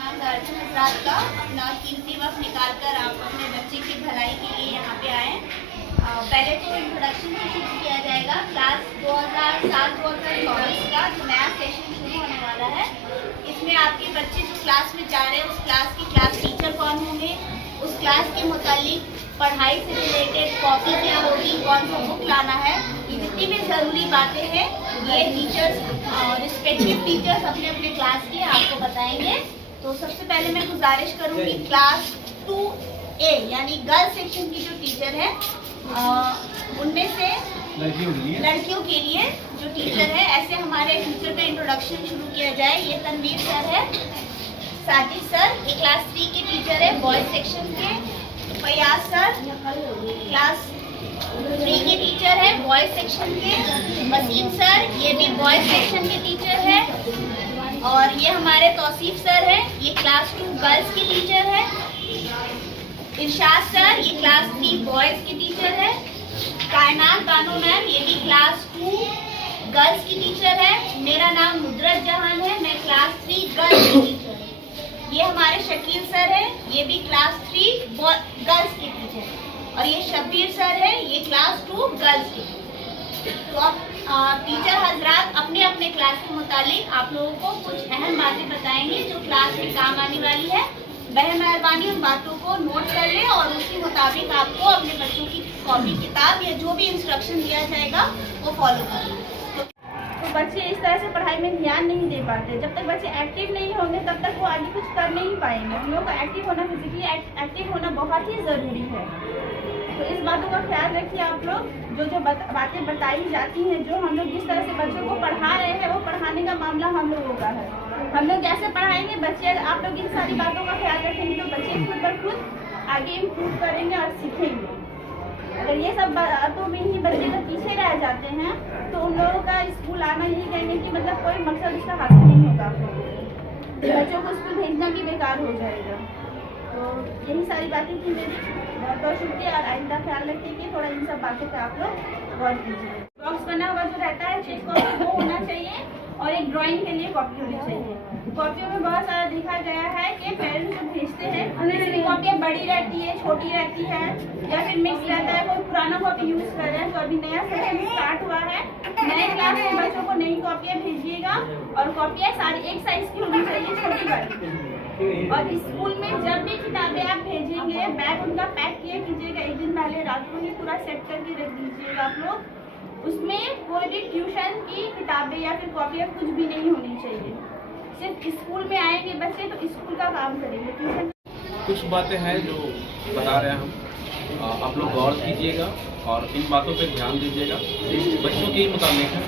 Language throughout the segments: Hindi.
गार्जियन हजरात का अपना कीमती वक्त निकाल कर आप अपने बच्चे की भलाई के लिए यहाँ पे आए। पहले तो इंट्रोडक्शन से शुरू किया जाएगा। क्लास 2007-2024 का जो नया सेशन शुरू होने वाला है, इसमें आपके बच्चे जो क्लास में जा रहे हैं उस क्लास की क्लास टीचर कौन होंगे, उस क्लास के मुतालिक पढ़ाई से रिलेटेड कॉपी क्या होगी, कौन सा बुक लाना है, ये जितनी भी ज़रूरी बातें हैं ये टीचर्स रिस्पेक्टिव टीचर्स अपने अपने क्लास के आपको बताएंगे। तो सबसे पहले मैं गुजारिश करूंगी क्लास 2A यानी गर्ल्स सेक्शन की जो टीचर है उनमें से लड़कियों के लिए जो टीचर है, ऐसे हमारे टीचर का इंट्रोडक्शन शुरू किया जाए। ये तनवीर सर है, साजिद सर ये क्लास 3 के टीचर है बॉयज सेक्शन के, फयाज सर क्लास 3 के टीचर है बॉयज सेक्शन के, वसीम सर ये भी बॉयज सेक्शन के टीचर है, और ये हमारे तौसीफ सर है ये क्लास 2 गर्ल्स की टीचर है, इरशाद सर ये क्लास 3 बॉयज की टीचर है, कायनात बानो मैम ये भी क्लास 2 गर्ल्स की टीचर है, मेरा नाम नुदरत जहान है मैं क्लास 3 गर्ल्स की टीचर है, ये हमारे शकील सर है ये भी क्लास 3 गर्ल्स की टीचर है, और ये शब्बीर सर है ये क्लास 2 गर्ल्स की। तो अब टीचर हजरात अपने अपने क्लास के मुतालिक आप लोगों को कुछ अहम बातें बताएंगे जो क्लास में काम आने वाली है। मेहरबानी उन बातों को नोट कर लें और उसी मुताबिक आपको अपने बच्चों की कॉपी किताब या जो भी इंस्ट्रक्शन दिया जाएगा वो फॉलो करना। तो बच्चे इस तरह से पढ़ाई में ध्यान नहीं दे पाते। जब तक बच्चे एक्टिव नहीं होंगे तब तक वो आगे कुछ कर नहीं पाएंगे। हम लोगों को एक्टिव होना, फिजिकली एक्टिव होना बहुत ही ज़रूरी है। तो इस बातों का ख्याल रखिए आप लोग। जो बातें बताई जाती हैं, जो हम लोग जिस तरह से बच्चों को पढ़ा रहे हैं, वो पढ़ाने का मामला हम लोगों का है। हम लोग जैसे पढ़ाएंगे बच्चे, आप लोग इन सारी बातों का ख्याल रखेंगे तो बच्चे खुद ब खुद आगे इम्प्रूव करेंगे और सीखेंगे। अगर ये सब बातों में ही बच्चे जब पीछे रह जाते हैं तो उन लोगों का स्कूल आना यही कहेंगे कि मतलब कोई मकसद उसका हासिल नहीं होगा। आप लोगों को बच्चों को स्कूल भेजना भी बेकार हो जाएगा। तो यही सारी बातें थी मेरी। बहुत बहुत शुक्रिया और आइंदा ख्याल रखिए कि थोड़ा इन सब बातों पर आप लोग गौर कीजिए। बॉक्स बना हुआ जो रहता है चीज कॉपी वो होना चाहिए, और एक ड्राइंग के लिए कॉपी होनी चाहिए। कॉपियों में बहुत सारा देखा गया है कि पेरेंट्स जो भेजते हैं उनकी कॉपियाँ बड़ी रहती है, छोटी रहती है, या फिर मिक्स रहता है। कोई पुराना कॉपी यूज़ कर रहे हैं। तो अभी नया सेशन स्टार्ट हुआ है, नए क्लास के बच्चों को नई कॉपियाँ भेजिएगा, और कॉपियाँ सारी एक साइज की होनी चाहिए, छोटी बड़ी। और स्कूल में जब भी किताबें आप भेजेंगे बैग उनका पैक किया कीजिएगा। एक दिन पहले रात को ही पूरा सेट करके रख दीजिएगा आप लोग। उसमें कोई भी ट्यूशन की किताबें या फिर कॉपियाँ कुछ भी नहीं होनी चाहिए। सिर्फ स्कूल में आएंगे बच्चे तो स्कूल का काम करेंगे, ट्यूशन। कुछ बातें हैं जो बता रहे हैं हम, आप लोग गौर कीजिएगा और इन बातों पे ध्यान दीजिएगा। बच्चों के मुताबिक है।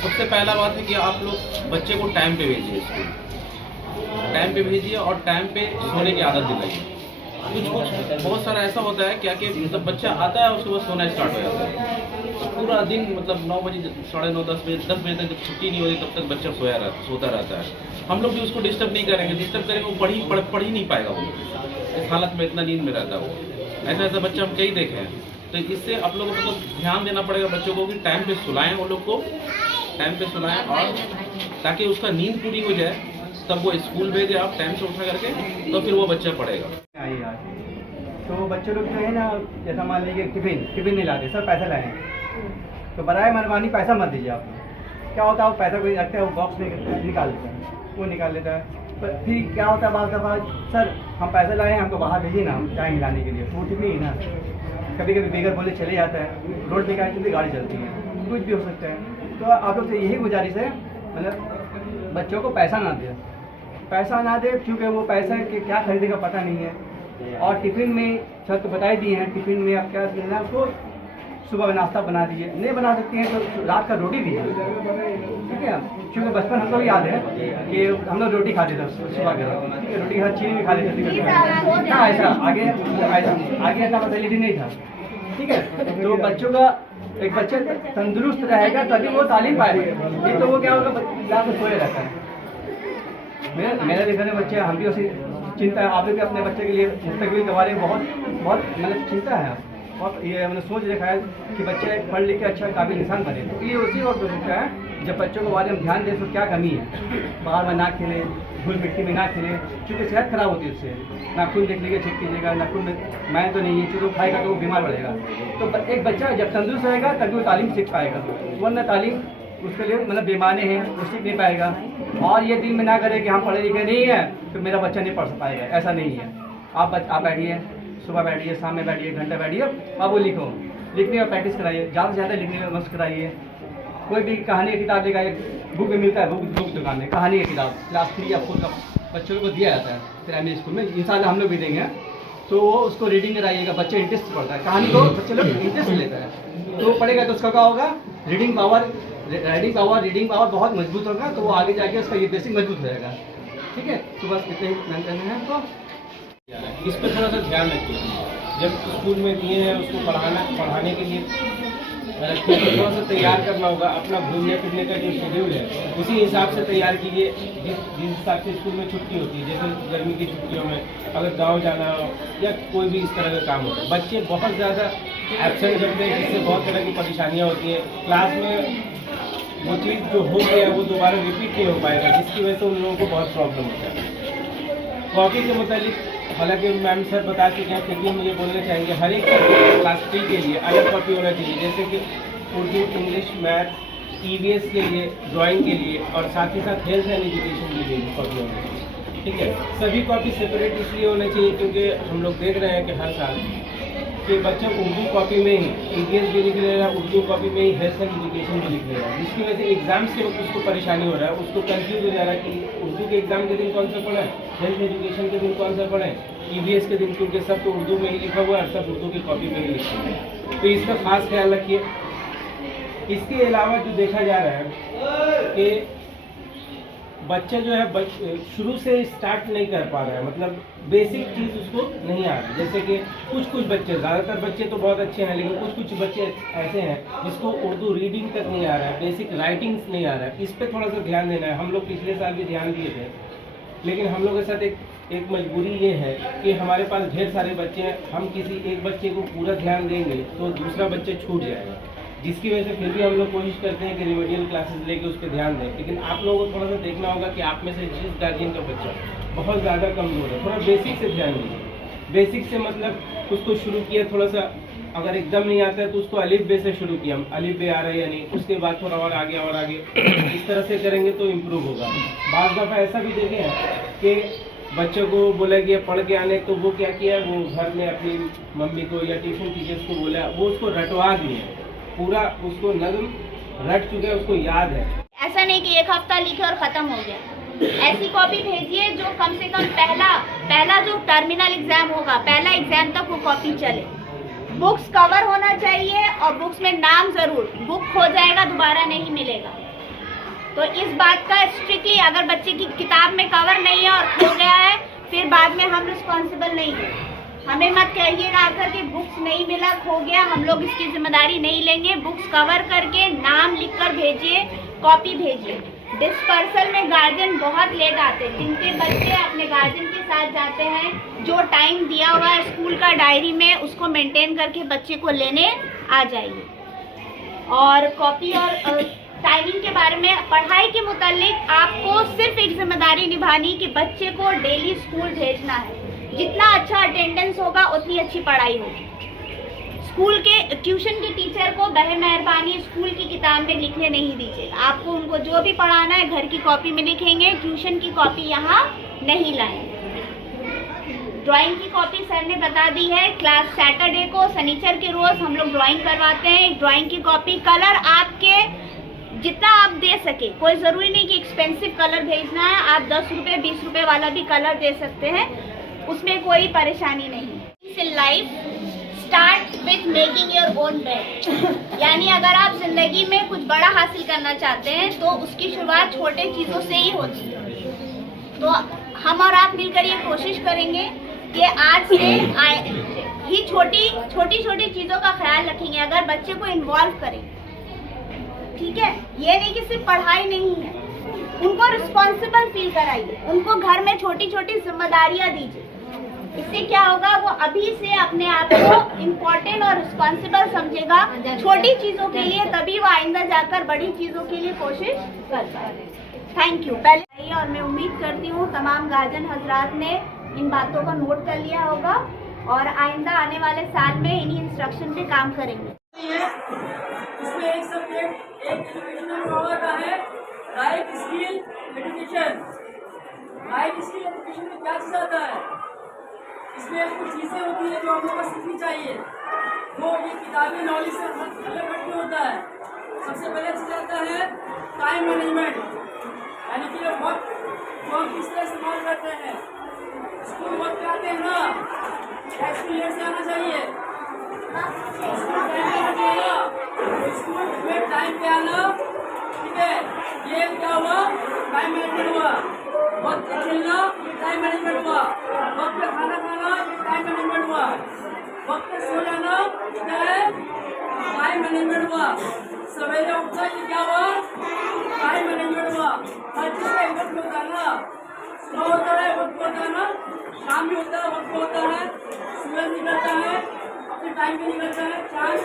सबसे पहला बात है कि आप लोग बच्चे को टाइम पे भेजिए स्कूल, टाइम पे भेजिए और टाइम पे सोने की आदत दिलाइए। कुछ बहुत सारा ऐसा होता है क्या कि मतलब बच्चा आता है उसके बाद सोना स्टार्ट हो जाता है। तो पूरा दिन मतलब 9 बजे 9:30 10 बजे तक जब छुट्टी नहीं होती तब तक बच्चा सोता रहता है। हम लोग भी उसको डिस्टर्ब नहीं करेंगे। डिस्टर्ब करेंगे वो पढ़ ही नहीं पाएगा। वो इस हालत में इतना नींद में रहता है वो। ऐसा बच्चा हम कई देखे हैं। तो इससे आप लोगों को मतलब ध्यान देना पड़ेगा बच्चों को कि टाइम पे सुलाएं, वो लोग को टाइम पे सुलाएं, और ताकि उसका नींद पूरी हो जाए तब वो स्कूल भेजे आप टाइम से उठा करके, तो फिर वो बच्चा पढ़ेगा। तो बच्चे लोग जो है ना, जैसा मान लीजिए टिफिन नहीं लाते, सर पैसा लाए तो बराए मेहरबानी पैसा मत दीजिए आप। क्या होता है वो पैसा कोई रखता है, वो बॉक्स में निकाल लेता है, वो निकाल लेता है। पर फिर क्या होता है बाद दफ़ा, सर हम पैसा लाए हैं हमको बाहर भेजिए ना चाय मिलाने के लिए, तो ठीक नहीं ना। कभी कभी बेगर बोले चले जाता है, रोड पे क्या गाड़ी चलती है, कुछ भी हो सकता है। तो आप लोग से यही गुजारिश है, मतलब बच्चों को पैसा ना दे क्योंकि वो पैसा के क्या खरीदेगा पता नहीं है। और टिफ़िन में छत तो बताई दिए हैं, टिफ़िन में आप क्या देना उसको, सुबह का नाश्ता बना दीजिए, नहीं बना सकते हैं तो रात का रोटी दीजिए, ठीक है। क्योंकि बचपन हमको भी याद है कि हम लोग रोटी खाते थे सुबह के, ठीक है, रोटी चीनी भी खा लेते थे। ऐसा आगे ऐसा फैसिलिटी नहीं था, ठीक है। तो बच्चों का एक बच्चा तंदुरुस्त रहेगा तभी वो तालीम पाएगा, नहीं तो वो क्या होगा जाकर सोए रहता है। मेरा देखने बच्चे, हम भी उसी चिंता है, आप भी अपने बच्चे के लिए मुस्तकबिल के बारे में बहुत मतलब चिंता है। और ये मैंने सोच रखा है कि बच्चे पढ़ लिख के अच्छा काबिल इंसान बने। तो ये उसी वक्त हो सकता है जब बच्चों के बारे में ध्यान दें तो क्या कमी है, बाहर में ना खेलें, धूल मिट्टी में ना खेले, क्योंकि सेहत खराब होती है उससे। नाखून देख लीजिए छिप कीजिएगा, नाखून में मैं तो नहीं, ये चीज़ों खाएगा तो वो बीमार पड़ेगा। तो एक बच्चा जब तंदुरुस्त रहेगा तभी वो तालीम सीख पाएगा, वरना तालीम उसके लिए मतलब बेमाने हैं, वो सीख नहीं पाएगा। और ये दिल में ना करे कि हम पढ़े लिखे नहीं हैं तो मेरा बच्चा नहीं पढ़ पाएगा, ऐसा नहीं है। आप बैठिए, सुबह बैठिए, शाम में बैठिए, घंटा बैठिए, अब वो लिखो, लिखने का प्रैक्टिस कराइए, ज़्यादा से ज़्यादा लिखने का मस्त कराइए। कोई भी कहानी की किताब लेकर बुक में मिलता है, बुक दुकान में कहानी की किताब क्लास 3 या 4 का बच्चों को दिया जाता है प्राइमरी स्कूल में, इंशाल्लाह हम लोग भी देंगे। तो वो उसको रीडिंग कराइएगा, बच्चे इंटरेस्ट पढ़ता है, कहानी को बच्चे लोग इंटरेस्ट लेता है, तो वो पढ़ेगा तो उसका क्या होगा, रीडिंग पावर बहुत मजबूत होगा, तो वो आगे जाके उसका ये बेसिक मजबूत हो जाएगा। ठीक है, तो बस इतने ही प्लान करना है हमको। इस पर थोड़ा सा ध्यान रखिए, जब स्कूल में दिए हैं उसको पढ़ाने के लिए रखिए तो थोड़ा सा तैयार करना होगा। अपना घूमने फिरने का जो शेड्यूल है उसी हिसाब से तैयार कीजिए, जिस हिसाब से स्कूल में छुट्टी होती है, जैसे गर्मी की छुट्टियों में अगर गांव जाना हो या कोई भी इस तरह का काम हो। बच्चे बहुत ज़्यादा एब्सेंट करते हैं, जिससे बहुत तरह की परेशानियाँ होती हैं। क्लास में वो चीज़ जो हो गया वो दोबारा रिपीट नहीं हो पाएगा, जिसकी वजह से उन लोगों को बहुत प्रॉब्लम होता है। कॉपी के मुतालिक हालांकि मैम सर बता चुके हैं, फिर भी हम ये बोलना चाहेंगे हर एक क्लास 3 के लिए अलग कॉपी होना चाहिए, जैसे कि उर्दू, इंग्लिश, मैथ, EVS के लिए, ड्राइंग के लिए और साथ ही साथ हेल्थ एंड एजुकेशन के लिए कॉपी होना चाहिए। ठीक है, सभी कॉपी सेपरेट इसलिए होना चाहिए क्योंकि हम लोग देख रहे हैं कि हर साल कि बच्चा उर्दू कॉपी में ही EVS भी लिख ले रहा है, उर्दू कॉपी में ही हेल्थ एंड एजुकेशन भी लिख ले रहा है, जिसकी वजह से एग्जाम्स के वक्त उसको परेशानी हो रहा है, उसको कंफ्यूज हो जा रहा है कि उर्दू के एग्जाम के दिन कौन सा पढ़े, हेल्थ एजुकेशन के दिन कौन सा पढ़े, EVS के दिन, क्योंकि सब तो उर्दू में ही लिखा हुआ है, सब उर्दू की कॉपी में ही लिखा हुआ है। तो इसका खास ख्याल रखिए। इसके अलावा जो देखा जा रहा है कि बच्चा जो है शुरू से स्टार्ट नहीं कर पा रहा है, मतलब बेसिक चीज़ उसको नहीं आ रही। जैसे कि कुछ बच्चे, ज़्यादातर बच्चे तो बहुत अच्छे हैं, लेकिन कुछ बच्चे ऐसे हैं जिसको उर्दू रीडिंग तक नहीं आ रहा है, बेसिक राइटिंग्स नहीं आ रहा है। इस पर थोड़ा सा ध्यान देना है। हम लोग पिछले साल भी ध्यान दिए थे, लेकिन हम लोग के साथ एक मजबूरी ये है कि हमारे पास ढेर सारे बच्चे हैं, हम किसी एक बच्चे को पूरा ध्यान देंगे तो दूसरा बच्चा छूट जाएगा, जिसकी वजह से फिर भी हम लोग कोशिश करते हैं कि रिमेडियल क्लासेस लेके उस पर ध्यान दें। लेकिन आप लोगों को थोड़ा सा देखना होगा कि आप में से जिस गार्जियन का बच्चा बहुत ज़्यादा कमज़ोर है, थोड़ा बेसिक से ध्यान दीजिए। बेसिक से मतलब उसको शुरू किया, थोड़ा सा अगर एकदम नहीं आता है तो उसको अलिफ बे से शुरू किया, अलिफ बे आ रहा है या नहीं, उसके बाद थोड़ा और आगे इस तरह से करेंगे तो इम्प्रूव होगा। बाज़ दफ़ा ऐसा भी देखे हैं कि बच्चों को बोला गया पढ़ के आने, तो वो क्या किया, वो घर में अपनी मम्मी को या ट्यूशन टीचर्स को बोला, वो उसको रटवा दिए, पूरा उसको नज़्म रट चुके हैं, उसको याद है। ऐसा नहीं कि एक हफ्ता लिखे और खत्म हो गया। ऐसी कॉपी भेजिए जो कम से कम पहला जो टर्मिनल एग्जाम होगा, पहला एग्जाम तक वो कॉपी चले। बुक्स कवर होना चाहिए और बुक्स में नाम जरूर, बुक खो जाएगा दोबारा नहीं मिलेगा। तो इस बात का स्ट्रिक्टली, अगर बच्चे की किताब में कवर नहीं है और खो गया है, फिर बाद में हम रिस्पॉन्सिबल नहीं हैं। हमें मत कहिएगा आकर के बुक्स नहीं मिला, खो गया, हम लोग इसकी जिम्मेदारी नहीं लेंगे। बुक्स कवर करके नाम लिखकर भेजिए, कॉपी भेजिए। डिस्पर्सल में गार्जियन बहुत लेट आते हैं, जिनके बच्चे अपने गार्जियन के साथ जाते हैं, जो टाइम दिया हुआ है स्कूल का डायरी में, उसको मेंटेन करके बच्चे को लेने आ जाइए। और कॉपी और टाइमिंग के बारे में, पढ़ाई के मुतालिक आपको सिर्फ एक जिम्मेदारी निभानी कि बच्चे को डेली स्कूल भेजना है। जितना अच्छा अटेंडेंस होगा उतनी अच्छी पढ़ाई होगी। स्कूल के ट्यूशन के टीचर को बहे मेहरबानी स्कूल की किताब में लिखने नहीं दीजिएगा। आपको उनको जो भी पढ़ाना है घर की कॉपी में लिखेंगे, ट्यूशन की कॉपी यहाँ नहीं लाएंगे। ड्राइंग की कॉपी सर ने बता दी है, क्लास सैटरडे को, शनिचर के रोज हम लोग ड्राइंग करवाते हैं। ड्राइंग की कॉपी, कलर आपके जितना आप दे सके, कोई ज़रूरी नहीं कि एक्सपेंसिव कलर भेजना है, आप 10 रुपये 20 रुपये वाला भी कलर दे सकते हैं, उसमें कोई परेशानी नहीं है। Life start with making your own bed, यानी अगर आप जिंदगी में कुछ बड़ा हासिल करना चाहते हैं तो उसकी शुरुआत छोटे चीज़ों से ही होती है। तो हम और आप मिलकर ये कोशिश करेंगे कि आज से ही छोटी चीज़ों का ख्याल रखेंगे, अगर बच्चे को इन्वॉल्व करें। ठीक है, ये नहीं कि सिर्फ पढ़ाई नहीं है, उनको रिस्पॉन्सिबल फील कराइए, उनको घर में छोटी छोटी जिम्मेदारियां दीजिए। इससे क्या होगा, वो अभी से अपने आप को इम्पोर्टेंट और रिस्पॉन्सिबल समझेगा छोटी चीज़ों के लिए, तभी वो आइंदा जाकर बड़ी चीज़ों के लिए कोशिश कर पाएगा। Thank you. पहले और मैं उम्मीद करती हूँ तमाम गार्जियन हजरात ने इन बातों को नोट कर लिया होगा और आइंदा आने वाले साल में इन्हीं इंस्ट्रक्शन पे काम करेंगे। इसमें एक सब्जेक्ट एक एजुकेशनल पावर का है life skill education. Life skill education में क्या चीज़ आता है, इसमें कुछ चीज़ें होती है जो हम लोग को सीखनी चाहिए, वो ये किताबी नॉलेज से अलग हट के होता है। सबसे पहले चीज़ आता है टाइम मैनेजमेंट, यानी कि वक्त को हम किस तरह इस्तेमाल करते हैं। स्कूल वक्त पे आते हैं ना, स्कूल लेट से आना चाहिए, स्कूल में टाइम पे आना, ठीक है। ये क्या हुआ, टाइम मैनेजमेंट हुआ। वक्त पे खेलना, ये टाइम मैनेजमेंट हुआ। वक्त पे खाना खाना, ये टाइम मैनेजमेंट हुआ। वक्त पे सो जाना, क्या है, टाइम मैनेजमेंट हुआ। सवेरे उठना, ये क्या हुआ, टाइम मैनेजमेंट हुआ। हर चीज़ का एक वक्त होता है ना, सुबह होता है वक्त होता है ना, शाम भी होता है वक्त होता है, सूरज निकलता है अपने टाइम पे निकलता है, चांद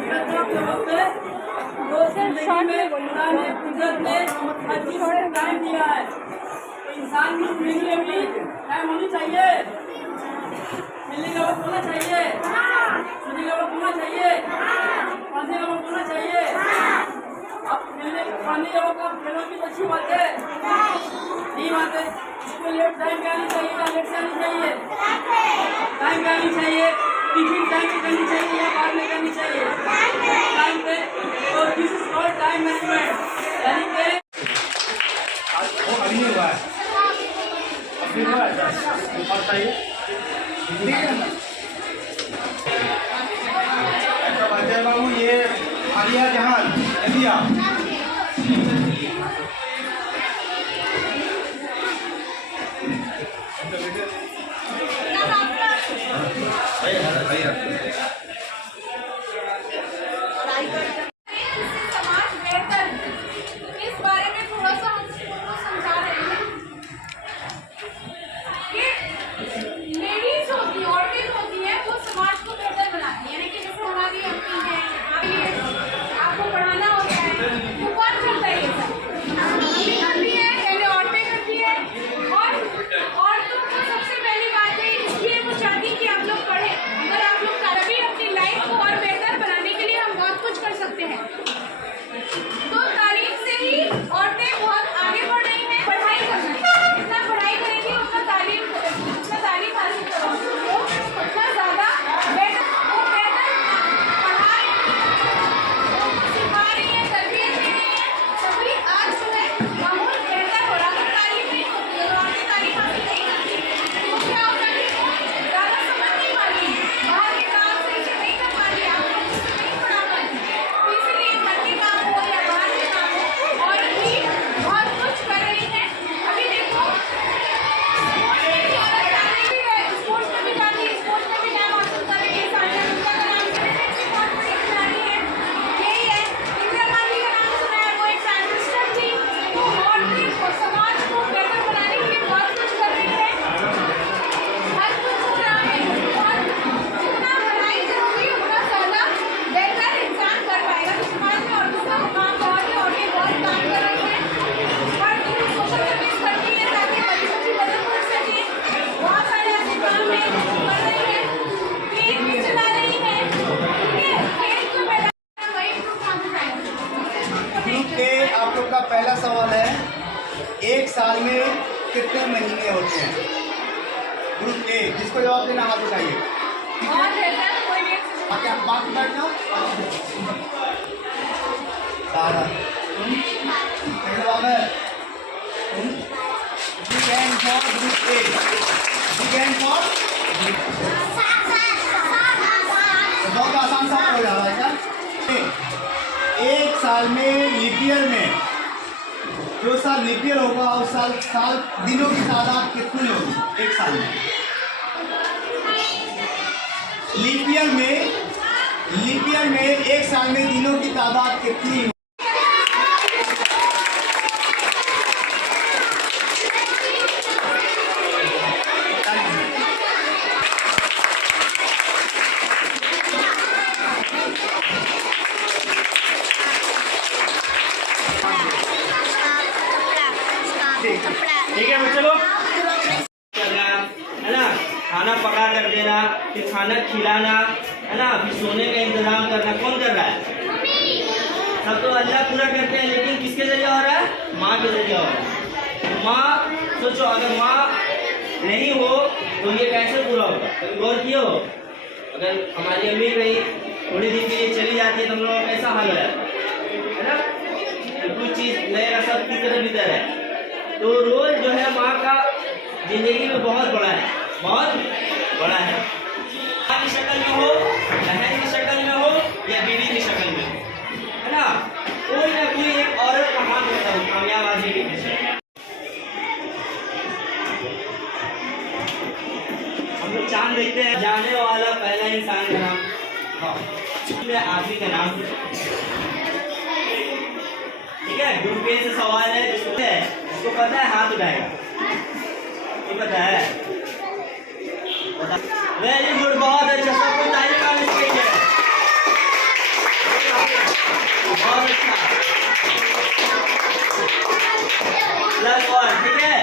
निकलता है अपने वक्त पे। रोज जिंदगी में खुदा ने कुदरत ने हर चीज को टाइम दिया है, तो इंसान की जिंदगी में भी टाइम होनी चाहिए। मिलने का वक्त होना चाहिए, सोने का वक्त होना चाहिए, पढ़ने का वक्त होना चाहिए। अब खेलने पढ़ने का वक्त आप खेलो भी अच्छी बात है, नहीं बात है। इसको लेट टाइम पे आनी चाहिए या लेट से आनी चाहिए, टाइम पे आनी चाहिए। टिफिन टाइम पे करनी चाहिए या बाद में करनी चाहिए, टाइम पे। और this is called time management, यानी कि वो अभी नहीं हुआ है, अभी हुआ है और चाहिए अजय बाबू। ये आलिया जहान इंडिया समाज बेहतर, इस बारे में थोड़ा सा हम सबको समझा रहे हैं कि लेडीज होती है, औरतें होती है, वो समाज को बेहतर बनाती है। यानी कि जैसे हमारी औरतें हैं, आपको पढ़ाना होता है, तो कौन करता है ये सब, करती है, पहले औरतें करती है। और औरतों को सबसे पहली बात है, इसलिए वो चाहती है कि आप लोग पढ़ें। अगर आप लोग तभी अपनी लाइफ को और बेहतर बनाने के लिए हम बहुत कुछ कर सकते हैं। तो तालीम से ही औरतें बहुत आगे बढ़ रही हैं। पढ़ाई करना, जितना पढ़ाई करेंगी उतना तालीम हासिल करेंगी, तो उतना ज़्यादा बेहतर, वो बेहतर पढ़ा रही है, सिखा रही है, तरबियत दे रही है, तभी आज जो है माहौल बेहतर हो रहा है। तालीम नहीं होती है, औरतें तालीम हासिल नहीं करती, तो क्या होता है कि वो ज़्यादा समझ नहीं पा रही, बाहर के काम सही से नहीं कर पा रही, आप लोग नहीं पढ़ा पाती। तो इसलिए घर के काम हो या बाहर के काम हो, औरत भी बहुत कुछ कर रही है। अभी देखो स्पोर्ट्स में भी जाती है, स्पोर्ट्स में भी नाम हासिल कर रही है। सानिया मिर्जा का नाम सुना है, बहुत बड़ी खिलाड़ी है। यही है, इंदिरा गांधी का नाम सुना है, वो एक साइंटिस्ट थी। तो औरतें को समाज को बेहतर बनाने के लिए बहुत कुछ कर रही है, हर कुछ हो रहा है। और जितना पढ़ाई करोगी उतना ज़्यादा बेहतर इंसान कर पाएगा। तो समाज में औरतों का काम बहुत है, औरतें बहुत काम कर रही हैं और सोशल सर्विस करती है ताकि मरीजों की मदद कर सके। बहुत सारे ऐसे काम हैं जो कर रही है, क्लिनिक भी चला रही है, ठीक है। क्लिनिक को बैठा वही काम कराएगा। ग्रुप के आप लोग का पहला सवाल है, एक साल में कितने महीने होते हैं? ग्रुप ए, जिसको जवाब देना हाथ उठाइए, ठीक है। बहुत बेहतर, कोई भी एक बाकी आप बात बैठ जाओ। सारा पहला जवाब है big for group A, big for बहुत आसान सा हो जा रहा है क्या। एक साल में लीप ईयर में, जो साल लीप ईयर होगा उस साल दिनों की तादाद कितनी होगी एक साल में? लीप ईयर में एक साल में दिनों की तादाद कितनी होगी? खाना खिलाना है ना, फिर सोने का इंतजाम करना कौन कर रहा है? सब तो अल्लाह पूरा करते हैं, लेकिन किसके जरिए हो रहा है? माँ के जरिए हो रहा है। माँ सोचो, अगर माँ नहीं हो तो ये कैसे पूरा होगा? कभी गौर किए हो? अगर हमारी अम्मी कहीं थोड़ी दिन के लिए चली जाती है तो हम लोगों का कैसा हाल हो जाता है ना? कुछ चीज़ नया सब की तरह भीतर है। तो रोल जो है माँ का जिंदगी में बहुत बड़ा है, बहुत बड़ा है। माँ की शक्ल में हो, बहन की शक्ल में हो या बीवी की शक्ल में हो, है ना, कोई ना कोई एक औरत का हाथ होता है कामयाब आदमी के पीछे। हम लोग चांद देखते हैं, जाने वाला पहला इंसान का नाम आदमी का नाम, ठीक है। ग्रुप ए से सवाल है, जिसको पता है हाथ उठाएगा। ये पता है? वेरी गुड, बहुत अच्छा, सबको ताली मारनी चाहिए, बहुत अच्छा। प्लस 1, ठीक है,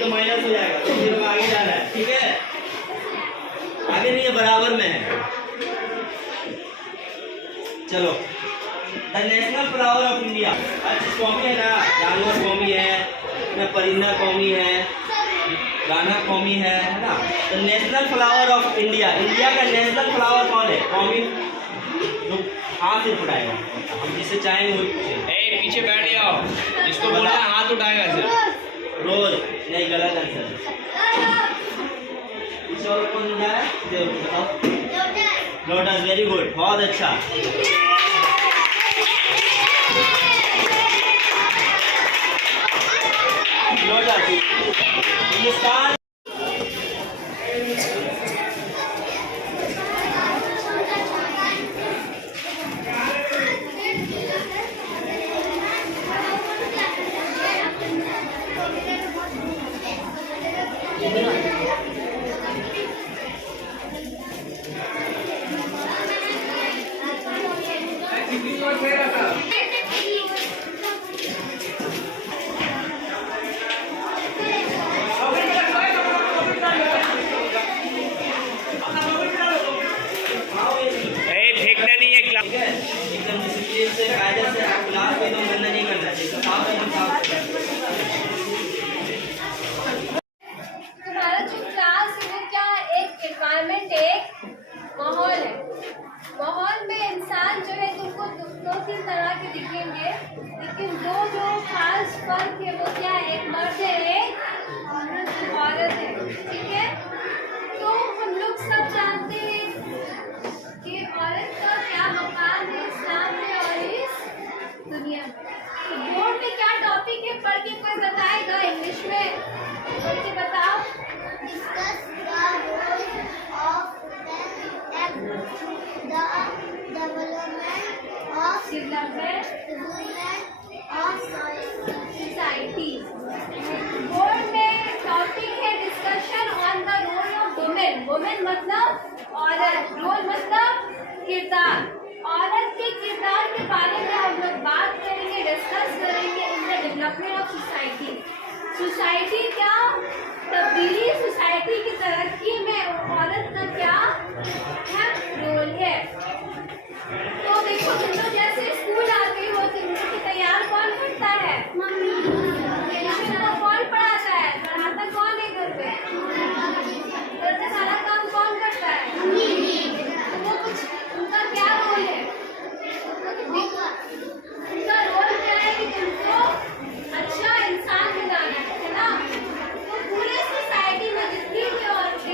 तो माइनस हो जाएगा, तो फिर हम आगे जाना है, ठीक है। आगे नहीं है, बराबर में है। चलो, the national flower of India, अच्छी कौमी है ना, जानवर कौमी है ना, परिंदा कौमी है, गाना कौमी है ना। The national flower of India, India का नेशनल फ्लावर कौन है? कौमी जो हाथ से उठाएगा, हम जिसे चाहेंगे वही पूछेंगे। पीछे बैठ जाओ, जिसको बोला हाथ उठाएगा सर। रोज नहीं, गलत आंसर। पीछे और कौन उठाया? बताओ। लोटस, वेरी गुड, बहुत अच्छा। लोटस हिंदुस्तान फेंकना नहीं है क्लास। ठीक है, एकदम डिसिप्लिन से, कायदे से क्लास में एकदम गंदा नहीं करना चाहिए, साफ एकदम साफ। तुम्हारा जो क्लास है वो क्या एक एनवायरनमेंट, एक माहौल है। माहौल में इंसान जो है तुमको दो तीन तरह के दिखेंगे, लेकिन दो जो खास फर्क है वो क्या है? एक मर्द है, एक औरत है, ठीक है। तो हम लोग सब जानते हैं कि औरत का क्या मकाम है इस्लाम में और इस दुनिया में। तो बोर्ड में क्या टॉपिक है, पढ़ के कोई बताएगा? इंग्लिश में पढ़ के बताओ। सोसाइटी। बोर्ड में टॉपिक है discussion on the role of women. Women मतलब औरत, रोल मतलब किरदार। औरत के किरदार के बारे में हम लोग बात करेंगे, डिस्कस करेंगे in the development of society. Society क्या तब्दीली, सोसाइटी की तरक्की में औरत का क्या रोल है। तो देखो, तुम लोग जैसे स्कूल आते हो, तुम लोग की तैयार कौन करता है? मम्मी। कौन पढ़ाता है? पढ़ाता कौन है घर पे? घर का सारा काम कौन करता है? तो वो कुछ उनका क्या रोल है? उनका रोल क्या है कि तुमको अच्छा इंसान बनाना है ना। तो पूरे सोसाइटी में जितनी भी औरतें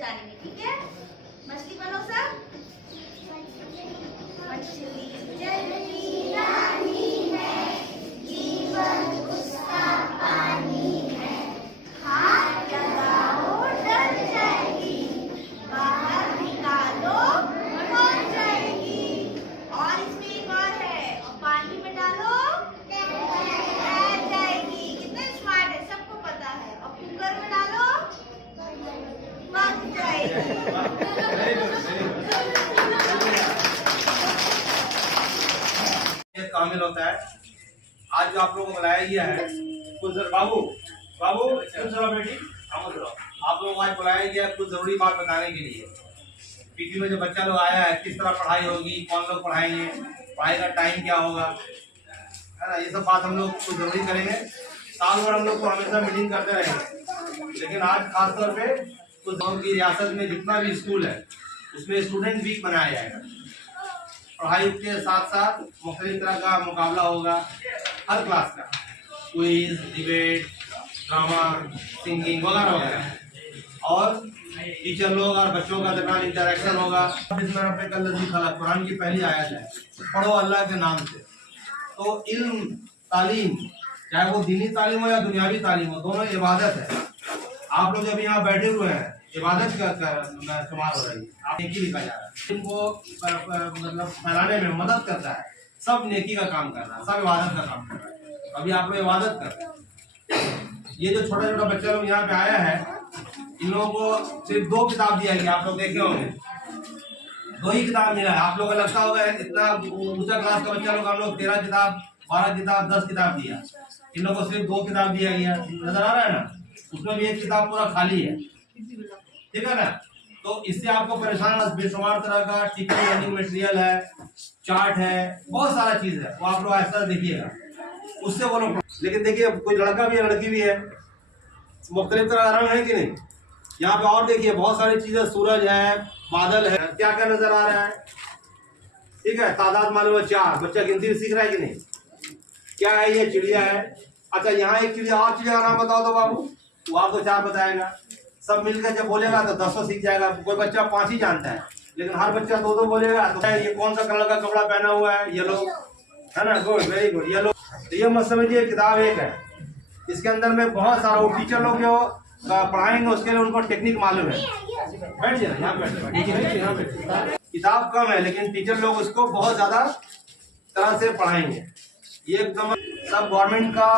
उच्चारेंगे, ठीक है? मछली बनो सब। मछली जल रानी है, जीवन उसका पानी है, हाथ लगाओ डर जाएगी, बाहर निकालो पहुंच जाएगी। और इसमें एक और है, और पानी में डालो तैर जाएगी। कितना स्मार्ट है, सबको पता है। और कुकर में डालो पक जाएगी। शामिल होता है। आज जो आप लोगों को बुलाया गया है, कुछ बाबू बाबू कुछ बेटी आप लोगों को आज बुलाया गया है कुछ जरूरी बात बताने के लिए। पीटी में जो बच्चा लोग आया है, किस तरह पढ़ाई होगी, कौन लोग पढ़ाएंगे, पढ़ाई का टाइम क्या होगा, है ना, ये सब बात हम लोग कुछ जरूरी करेंगे। साल भर हम लोग को हमेशा मीटिंग करते रहेंगे, लेकिन आज खासतौर पे कुछ गाँव की रियासत में जितना भी स्कूल है उसमें स्टूडेंट वीक मनाया जाएगा। पढ़ाई के साथ साथ मुख्तलिफ तरह का मुकाबला होगा, हर क्लास का, क्विज, डिबेट, ड्रामा, सिंगिंग वगैरह वगैरह। और टीचर लोग और बच्चों का दरमियान इंटरेक्शन होगा। कुरान की पहली आयत है, पढ़ो अल्लाह के नाम से। तो इल्म तालीम, चाहे वो दीनी तालीम हो या दुनियावी तालीम हो, दोनों इबादत है। आप लोग जब यहाँ बैठे हुए हैं, इबादत का शुमार हो रही है, आप नेकी लिखा जा रहा है। इनको मतलब फैलाने में मदद करता है, सब नेकी का काम कर रहा है, सब इबादत का काम कर रहा है। अभी आप लोग इबादत कर रहे हैं। ये जो छोटा छोटा बच्चा लोग यहाँ पे आया है, इन लोगों को सिर्फ 2 किताब दिया गया, आप लोग देखे होंगे 2 ही किताब मिला है। आप लोगों को लगता होगा इतना ऊंचा क्लास का बच्चा लोग, हम लोग 13 किताब 12 किताब 10 किताब दिया, इन लोगों को सिर्फ 2 किताब दिया गया। नजर आ रहा है ना, उसमें भी एक किताब पूरा खाली है, ठीक है ना। तो इससे आपको परेशान बेशुमार तरह का टीचिंग लर्निंग मटेरियल है, चार्ट है, बहुत सारा चीज है, वो आप लोग ऐसा देखिएगा, उससे वो लोग। लेकिन देखिए कोई लड़का भी है लड़की भी है, मुख्तलिफ तरह का रंग है कि नहीं। यहाँ पे और देखिए बहुत सारी चीजें, सूरज है, बादल है, क्या क्या नजर आ रहा है, ठीक है। तादाद मालूम है 4, बच्चा गिनती सीख रहा है कि नहीं। क्या है ये, चिड़िया है। अच्छा यहाँ एक चिड़िया और चिड़िया का नाम बताओ तो बाबू, वो आपको 4 बताएगा। सब मिलकर जब बोलेगा तो 10 सीख जाएगा। कोई बच्चा 5 ही जानता है, लेकिन हर बच्चा 2-2 बोलेगा तो ये कौन सा कलर का कपड़ा पहना हुआ है, येलो, है ना, गुड, वेरी गुड, येलो। तो ये मत समझिए किताब एक है, इसके अंदर में बहुत सारा, वो टीचर लोग जो पढ़ाएंगे उसके लिए उनको टेक्निक मालूम है। बैठ जाए यहाँ बैठ, किताब कम है लेकिन टीचर लोग उसको बहुत ज्यादा तरह से पढ़ाएंगे। ये एकदम सब गवर्नमेंट का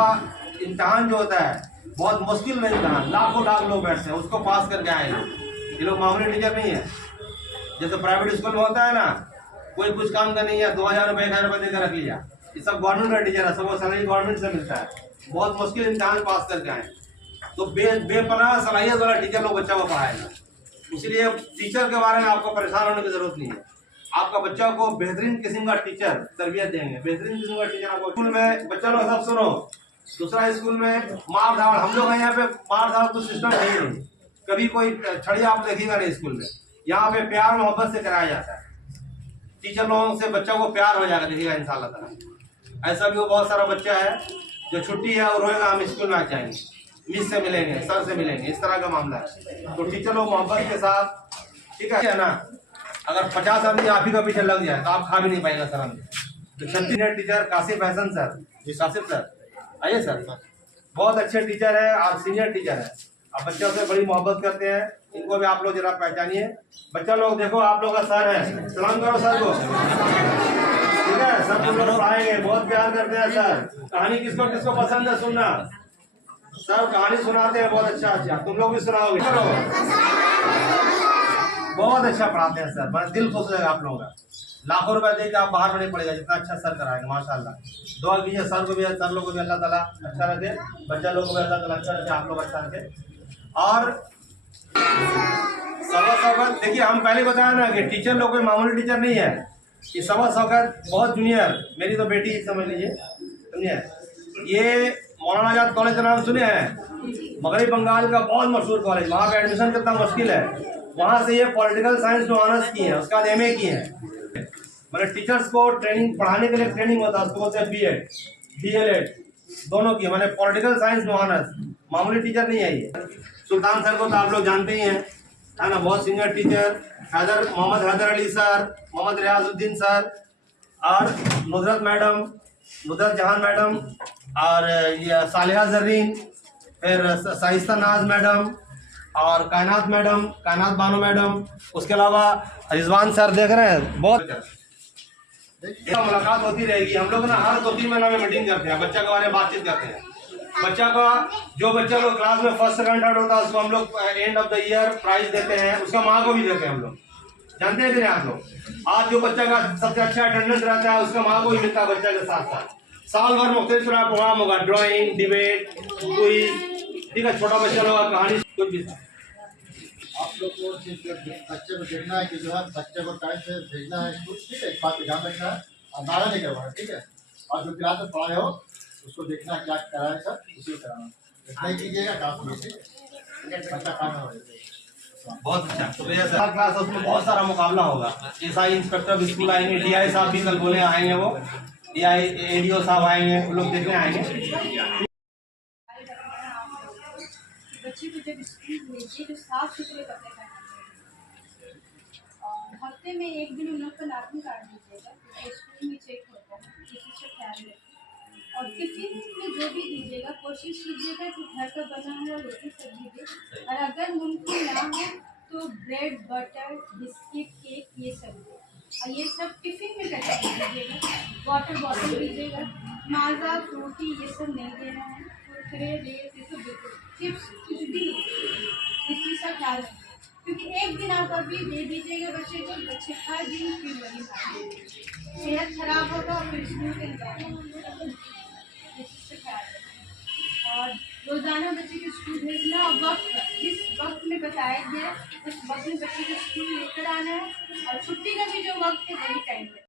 इम्तहान जो होता है बहुत मुश्किल में इम्तहान, लाखों लाख लोग बैठते हैं उसको पास करके आए हैं। ये लोग मामूली टीचर नहीं है, जैसे प्राइवेट स्कूल में होता है ना, कोई कुछ काम का नहीं है, 2000 रुपये 1000 रुपये देकर रख लिया। ये सब गवर्नमेंट का टीचर है, सब वो सैलरी गवर्नमेंट से मिलता है, बहुत मुश्किल इम्तहान पास करके आए। तो बेपनाह सलाहियत वाला टीचर लोग बच्चा को पढ़ाएगा। इसीलिए टीचर के बारे में आपको परेशान होने की जरूरत नहीं है। आपका बच्चा को बेहतरीन किस्म का टीचर तरबियत देंगे, बेहतरीन किस्म का टीचर आपको। स्कूल में बच्चा लोग सब सुनो, दूसरा स्कूल में मार धाड़, हम लोग यहाँ पे मार धाड़ तो सिस्टम है ही नहीं, कभी कोई छड़ी आप देखेगा नहीं स्कूल में। यहाँ पे प्यार मोहब्बत से कराया जाता है, टीचर लोगों से बच्चा को प्यार हो जाएगा, देखिएगा इंशाल्लाह ताला। ऐसा भी वो बहुत सारा बच्चा है जो छुट्टी है और रोएगा हम स्कूल में आ जाएंगे, मिस से मिलेंगे, सर से मिलेंगे, इस तरह का मामला है। तो टीचर लोग मोहब्बत के साथ, ठीक है ना। अगर 50 आदमी आप ही का पीछे लग जाए तो आप खा भी नहीं पाएगा सर हमसे। तो 36 टीचर कासिफ हसन सर, जी कासिफ सर आइए सर, बहुत अच्छे टीचर है और सीनियर टीचर है, आप बच्चों से बड़ी मोहब्बत करते हैं, इनको भी आप लोग जरा पहचानिए। बच्चा लोग देखो आप लोग का सर है, सलाम करो सर को, ठीक है। सब तुम लोग पढ़ाएंगे, बहुत प्यार करते हैं सर। कहानी किसको किसको पसंद है सुनना, सर कहानी सुनाते हैं बहुत अच्छा अच्छा, तुम लोग भी सुनाओगे, बहुत अच्छा पढ़ाते हैं सर, बस दिल खुश रहेगा आप लोगों का। लाखों रुपए देके आप बाहर में नहीं पड़ेगा, जितना अच्छा सर कराएंगे माशाल्लाह। दुआ कीजिए सर को भी, सर लोग को भी अल्लाह ताला अच्छा रखे, बच्चा लोग को भी अल्लाह ताला अच्छा रखे, आप लोग अच्छा रखे। और सबक सौकत देखिए, हम पहले बताया ना कि टीचर लोग कोई मामूली टीचर नहीं है, ये सबक सौकत बहुत जूनियर, मेरी तो बेटी समझ लीजिए, समझिए। ये मौलाना आजाद कॉलेज का नाम सुने हैं, मगरबी बंगाल का बहुत मशहूर कॉलेज, वहाँ पे एडमिशन कितना मुश्किल है। वहाँ से ये पॉलिटिकल साइंस में ऑनर्स किए हैं, उसके बाद MA किए हैं। मतलब टीचर्स को ट्रेनिंग, पढ़ाने के लिए ट्रेनिंग होता है, उसको बोलते हैं BEd DLEd दोनों की, मैंने पॉलिटिकल साइंस में ऑनर्स, मामूली टीचर नहीं है ये। सुल्तान सर को तो आप लोग जानते ही हैं, है ना, बहुत senior teacher Mohammad Haider Ali sir, Mohammad Riyazuddin sir और नुसरत मैडम, नुसरत जहान मैडम और ये सालिहा जरीन, फिर साइस्ता नाज मैडम और कायनात मैडम, कायनात बानो मैडम, उसके अलावा रिजवान सर देख रहे हैं। बहुत मुलाकात होती रहेगी। हम लोग ना हर 2-3 महीना में मीटिंग करते हैं, बच्चा के बारे में बातचीत करते हैं। बच्चा का जो बच्चा लोग क्लास में फर्स्ट सेकंड थर्ड होता है उसको हम लोग end of the year prize देते हैं, उसका माँ को भी देते हैं हम लोग। जानते हैं कि नहीं आप लोग? आज जो बच्चा का सबसे अच्छा अटेंडेंस रहता है उसका माँ को भी मिलता है बच्चा के साथ साथ। साल भर मुख्तलिफ तरह प्रोग्राम होगा, ड्राइंग, डिबेट, क्विज, ठीक है, छोटा बच्चा लोग कहानी कुछ भी। आप लोग को सिर्फ बच्चे को देखना है कि जो है बच्चे को टाइम से भेजना है स्कूल, ठीक है, इस बात का ध्यान रखना है और नारा नहीं करवाना, ठीक है। और जो क्लास में पढ़ाए हो उसको देखना क्या कराए सर, उसी को कराना, नहीं कीजिएगा क्लास में, ठीक है, बच्चा काम हो। बहुत अच्छा। तो भैया क्लास उसमें बहुत सारा मुकाबला होगा। एसआई इंस्पेक्टर भी स्कूल आएंगे, डीआई साहब भी कल बोले आएंगे, वो डीआई एडीओ साहब आएंगे, वो लोग देखने आएंगे। बच्चे को जब स्कूल भेजिए तो साफ सुथरे कपड़े पहनाने और हफ्ते में एक दिन उन लोग का नाखून काट दीजिएगा, क्योंकि स्कूल में चेक होता है, किसी से ख्याल रखें। और टिफिन में जो भी दीजिएगा कोशिश कीजिएगा कि घर का बना हुआ रोटी सब्जी दे, और अगर मुमकिन ना हो तो ब्रेड, बटर, बिस्किट, केक ये सब दे। और ये सब टिफिन में पैक दीजिएगा। वाटर बॉटल दीजिएगा, माजा, फ्रूटी ये सब नहीं देना है, कुरकुरे, लेस ये सब बिल्कुल, चिप्स कुछ भी इस चीज़ का ख्याल रखें। क्योंकि एक दिन आप अभी दे दीजिएगा बच्चे को, बच्चे हर दिन फिर वही खाएंगे, सेहत खराब होगा और फिर स्कूल के अंदर इस चीज़ का ख्याल रखें। और रोज़ाना बच्चे को स्कूल भेजना और वक्त, जिस वक्त में बताया गया उस वक्त में बच्चे को स्कूल लेकर आना है, और छुट्टी का भी जो वक्त है वही टाइम है।